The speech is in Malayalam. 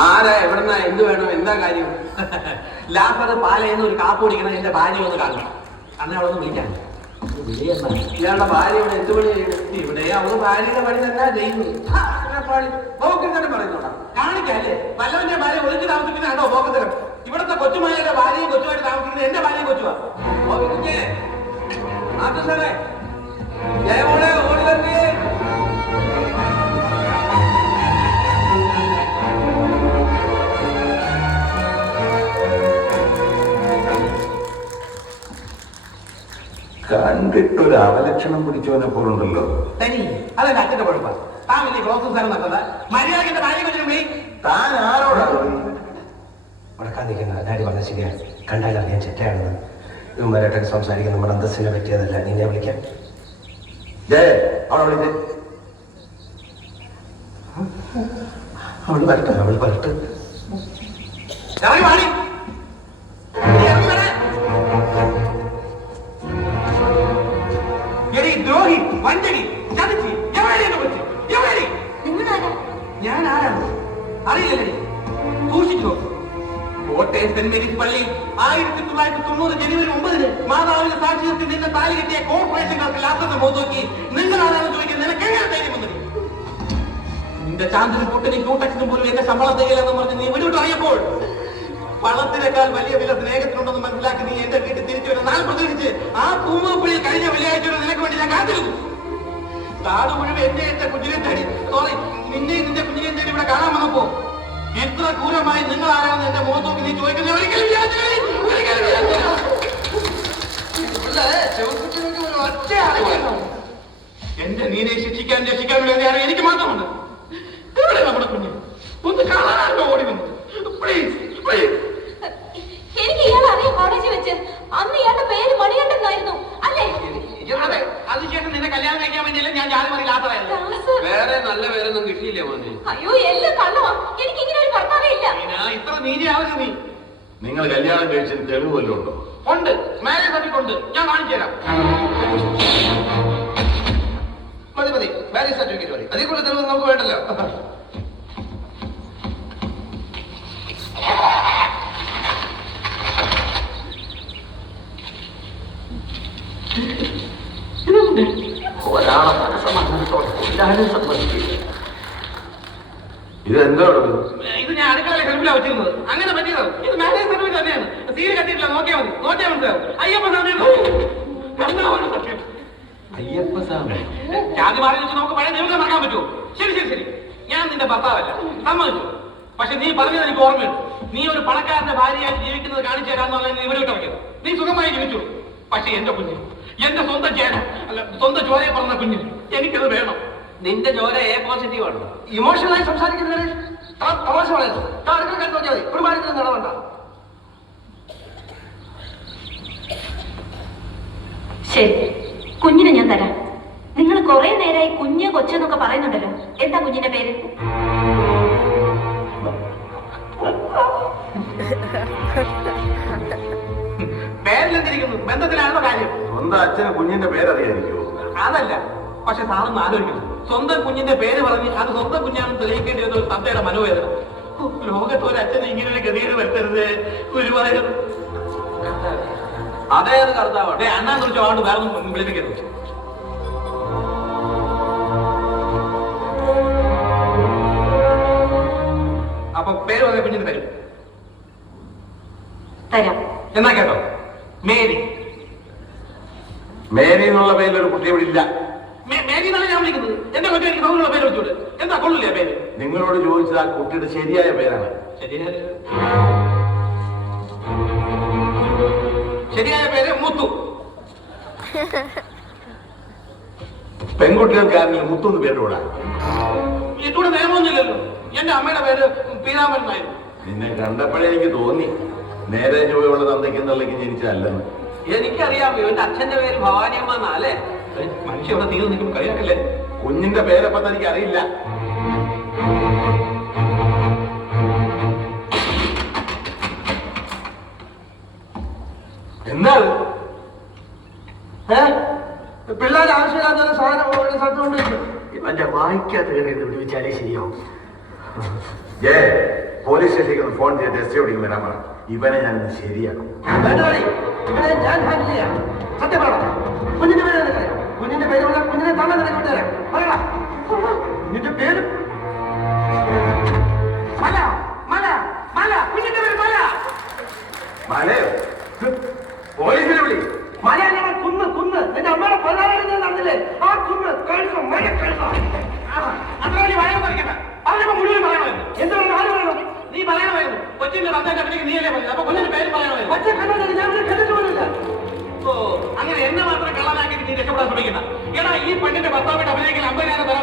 ആരാ എവിടെന്നാ എന്ത് വേണം എന്താ കാര്യം? ലാഫർ പാലയെന്ന് ഒരു കാപ്പ് കുടിക്കണം, എന്റെ ഭാര്യ ഒന്ന് കാണണം. അന്ന് അവളൊന്ന് വിളിക്കാൻ. ഇയാളുടെ ഭാര്യ ഇവിടെ എന്ത് പണി ചെയ്യും? ഇവിടെ അവള് ഭാര്യയുടെ പണി തന്നെ ചെയ്യുന്നു. തന്നെ പറയുന്നോടാ കാണിക്കാല്ലേ? വല്ലവന്റെ ഭാര്യ ഒളിച്ച് താമസിക്കുന്നതാണോ പോക്കത്തരം? ഇവിടുത്തെ കൊച്ചുമാരുടെ ഭാര്യയും കൊച്ചുമായിട്ട് താമസിക്കുന്നത് എന്റെ ഭാര്യയും കൊച്ചുവാ. ആദ്യം സാറേ ജയമോളെ ഓടി തന്നെ. കണ്ടിട്ടൊരു അവലക്ഷണം പിടിച്ചവനെ പോലുണ്ടല്ലോ. തനി അതെന്റെ അച്ഛന്റെ കുഴപ്പം. താൻ വലിയ പ്രോസസ് ആണ് നടന്നത്. മര്യാദ ഭാര്യ കൊച്ചിനെ താൻ ആരോടാണ് മുടക്കാൻ നിൽക്കുന്നത്? ഡാഡി പറഞ്ഞ ശരിയാണ്. കണ്ടാലറിയാൻ ചെറ്റയാണെന്ന്. ഇവന്മാരായിട്ടൊക്കെ സംസാരിക്കുന്ന നമ്മുടെ അന്തസ്സിനെ പറ്റിയതല്ല. നിന്നെ വിളിക്കാം. അവളെ വിളിച്ചേ. അവൾ വരട്ടെ, അവൾ വരട്ടെ. ദ്രോഹി, വഞ്ചകി, ചതിച്ചി, ഞാൻ ആരാണ് അറിയില്ലല്ലേ? സൂക്ഷിച്ചു നോക്കും. കോട്ടയം സെന്റ് മേരീസ് പള്ളിയിൽ 1990 ജനുവരി 9 മാതാവിന്റെ സാക്ഷ്യത്തിൽ നിന്നെ താലി കെട്ടിയ കോർപ്പറേഷൻകാർക്ക് ലാഭത്തെ മുഖത്തോക്കി നിങ്ങൾ ആരാണെന്ന് ചോദിക്കാൻ നിനക്ക് എങ്ങനെ ധൈര്യം വന്നത്? നിന്റെ ചാന്ദിനും പൊട്ടിനും ക്യൂട്ടക്സിനും പോലും എന്റെ ശമ്പളം തയ്യില്ലെന്ന് പറഞ്ഞ് നീ വീട് അറിയപ്പോൾ പണത്തിനേക്കാൾ വലിയ വില സ്നേഹത്തിനുണ്ടെന്ന് മനസ്സിലാക്കി നീ എന്റെ വീട്ടിൽ തിരിച്ചു വരുന്ന നാൾ പ്രതീക്ഷിച്ച് ആ പൂമ്പുഴയിൽ കഴിഞ്ഞ വെള്ളിയാഴ്ച നിനക്ക് വേണ്ടി ഞാൻ കാത്തിരുന്നു. നാട് മുഴുവൻ എന്റെ കുഞ്ഞിനെ തേടി സോറി നിന്നെയും നിന്റെ കുഞ്ഞിനെയും തേടി ഇവിടെ കാണാൻ വന്നപ്പോ എത്ര ക്രൂരമായി നിങ്ങൾ ആരാണെന്ന് എന്റെ മുഖത്ത് നോക്കി നീ ചോദിക്കുന്നത് ഒരിക്കലും എന്റെ നീനെ ശിക്ഷിക്കാൻ രക്ഷിക്കാനുള്ള അധികാരം എനിക്ക് മാത്രമുണ്ട്. എവിടെ നമ്മുടെ കുഞ്ഞ്? ഒന്ന് കാണാനാണോ ഓടി വന്നത്? Please please. എനിക്ക് ഇയാളെ അറിയാം. കോളേജിൽ വെച്ച് അന്ന് ഇയാളുടെ പേര് മണികണ്ഠനായിരുന്നു അല്ലേ? അതെ. അതിനുശേഷം നിന്നെ കല്യാണം കഴിക്കാൻ വേണ്ടിയല്ലേ ഞാൻ ജാതി മതി ലാത്തറായിരുന്നു. വേറെ നല്ല പേരൊന്നും കിട്ടിയില്ലേ മോനെ? അയ്യോ എല്ലാം കള്ളവാ. എനിക്ക് ഇങ്ങനെ ഒരു ഭർത്താവേ ഇല്ല. ഇത്ര നീതിയാവുന്നു നീ. നിങ്ങൾ കല്യാണം കഴിച്ചതിന് തെളിവ് വല്ലതും ഉണ്ടോ? ഉണ്ട്, മാരേജ് സർട്ടിഫിക്കറ്റ് ഞാൻ കാണിച്ചു തരാം. മതി മതി, മാരേജ് സർട്ടിഫിക്കറ്റ് മതി. അതേ കൂടെ തെളിവ് നമുക്ക് വേണ്ടല്ലോ. ഒരാളെ മനസ്സമാധാനത്തോടെ എല്ലാവരും സമ്മതിക്കില്ല. ഇതെന്താ ഇത് ഞാൻ അടുക്കളയിലെ ഹെൽപ്പിലാണ് വെച്ചിരുന്നത്. അങ്ങനെ പറ്റിയത്. ഇത് മാരേജ് സർട്ടിഫിക്കറ്റ് തന്നെയാണ്. സീര് കത്തിയിട്ടില്ല. നോക്കിയാൽ മതി. നോക്കിയാൽ മനസ്സിലാവും. അയ്യപ്പ സ്വാമി സത്യം. അയ്യപ്പ സ്വാമി ജാതി മാറി വെച്ച് നമുക്ക് പഴയ നിയമങ്ങൾ നടക്കാൻ പറ്റുമോ? ശരി ശരി ശരി, ഞാൻ നിന്റെ ഭർത്താവല്ല, സമ്മതിച്ചു. പക്ഷെ നീ പറഞ്ഞത് എനിക്ക് ഓർമ്മയുണ്ട്. നീ ഒരു പണക്കാരന്റെ ഭാര്യയായി ജീവിക്കുന്നത് കാണിച്ചു തരാന്ന് നീ ഇവിടെ വിട്ടു. നീ സുഖമായി ജീവിച്ചു. പക്ഷെ എന്റെ കുഞ്ഞ്, എന്റെ സ്വന്തം ചേന അല്ല സ്വന്തം ചോരയെ പറഞ്ഞ കുഞ്ഞ്, എനിക്കത് വേണം. നിന്റെ ചോര എ പോസിറ്റീവ് ആണ്. ഇമോഷണലായി സംസാരിക്കുന്നവരെ തമാശ പറയുന്നു. നോക്കിയാൽ മതി. ഒരു മാറ്റത്തിലും നടവണ്ട. ശരി, കുഞ്ഞിനെ ഞാൻ തരാം. നിങ്ങൾ കുറെ നേരമായി കുഞ്ഞ് കൊച്ചെന്നൊക്കെ പറയുന്നുണ്ടല്ലോ. എന്താ കുഞ്ഞിന്റെ പേര്? പേരിലെന്തിരിക്കുന്നു? ബന്ധത്തിലാണോ കാര്യം? സ്വന്തം അച്ഛന് കുഞ്ഞിന്റെ പേരറിയായിരിക്കുമോ? അതല്ല, പക്ഷെ സാറൊന്ന് ആലോചിക്കുന്നു. സ്വന്തം കുഞ്ഞിന്റെ പേര് പറഞ്ഞ് അത് സ്വന്തം കുഞ്ഞാണെന്ന് തെളിയിക്കേണ്ടി വന്ന ഒരു തന്തയുടെ മനോവേദന. ലോകത്ത് ഒരു അച്ഛനെ ഇങ്ങനെ ഗതികേട് വരുത്തരുത്. ഗുരുവായൂർ അതേത് കർത്താവട്ടെ അണ്ണാന്ന് വിളിച്ചോ ആണ്ട് വേറെ ഒന്നും വിളിപ്പിക്കരുത്. അപ്പൊ പേര് പറഞ്ഞ കുഞ്ഞിന് തരും. തരാം. എന്നാ കേട്ടോ, മേരി. മേരി എന്നുള്ള പേരിലൊരു കുട്ടി ഇവിടെ ഇല്ല. മേരി എന്നാണ് ഞാൻ വിളിക്കുന്നത്. എന്റെ കൊച്ചു എനിക്ക് ബഹുള്ള പേര് വെച്ചോട്. എന്താ കൊള്ളില്ലേ പേര്? നിങ്ങളോട് ചോദിച്ചത് ആ കുട്ടിയുടെ ശരിയായ പേരാണ്. ശരിയായ പേര് മുത്തു. പെൺകുട്ടികൾക്ക് ആരെങ്കിലും മുത്തൊന്ന് പേരോടാ? ഇതിലൂടെ നിയമമൊന്നുമില്ലല്ലോ. എന്റെ അമ്മയുടെ പേര് പീരാമൻ എന്നായിരുന്നു. നിന്നെ കണ്ടപ്പോഴേ എനിക്ക് തോന്നി നേരെ ചൊവ്വയുള്ള തന്തയ്ക്കും തള്ളയ്ക്കും ജനിച്ചതല്ലെന്ന്. എനിക്കറിയാം ഇവന്റെ അച്ഛന്റെ പേര് ഭവാനിയമ്മ എന്നാലേ. മനുഷ്യ ഇവിടെ തീർന്നു നിൽക്കുമ്പോൾ കളിയാക്കല്ലേ. കുഞ്ഞിന്റെ പേരപ്പ തനിക്ക് അറിയില്ല. എന്താണ് പിള്ളേർ ആവശ്യമില്ലാത്ത സാധനം സ്ഥലത്തുകൊണ്ട് ഇവന്റെ വായിക്കാത്ത കയറി വിടുവിച്ചാലേ ശരിയാവും. പോലീസ് സ്റ്റേഷനിലേക്ക് ഒന്ന് ഫോൺ ചെയ്ത് എസ് ഓടിക്കും വരാൻ പറഞ്ഞു. ഇവനെ ഞാൻ ശരിയാക്കും. ഇവനെ ഞാൻ ഹാൻഡിൽ ചെയ്യാം. സത്യം പറയണം. കുഞ്ഞിന്റെ പേര് നിനക്കറിയാം? കുഞ്ഞിന്റെ പേരുള്ള കുഞ്ഞിനെ തന്നെ നിനക്ക് വിട്ടുതരാം. പറയടാ. നിന്റെ പേര് മല മല മല കുഞ്ഞിന്റെ പേര് മല. മലയോ? പോലീസിനെ വിളി. മലയല്ല, കുന്ന് കുന്ന്. നിന്റെ അമ്മയുടെ പതിനാറ് നടന്നില്ലേ? ആ കുന്ന് കഴുതണം, മല കഴുതണം. അത്ര വലിയ വയറ് പറിക്കണ്ട. അതിനിപ്പോ മുഴുവൻ പറയണമായിരുന്നു. എന്താണ് ആര് പറയണം? നീ പറയണമായിരുന്നു. കൊച്ചിന്റെ തന്തേന്റെ അപ്പഴേക്ക് നീയല്ലേ പറഞ്ഞത്. അപ്പൊ കുഞ്ഞിന്റെ പേര് പറയണമായിരുന്നു. ഒറ്റ കണ്ടത് ഞാൻ കണ്ടിട്ട് പോലില്ല. ഓ, അങ്ങനെ എന്നെ മാത്രം കള്ളനാക്കിയിട്ട് നീ രക്ഷപ്പെടാൻ ശ്രമിക്കുന്ന. എടാ, ഈ പെണ്ണിന്റെ ഭർത്താവിന്റെ അഭിനയിക്കാൻ 50,000 തരാൻ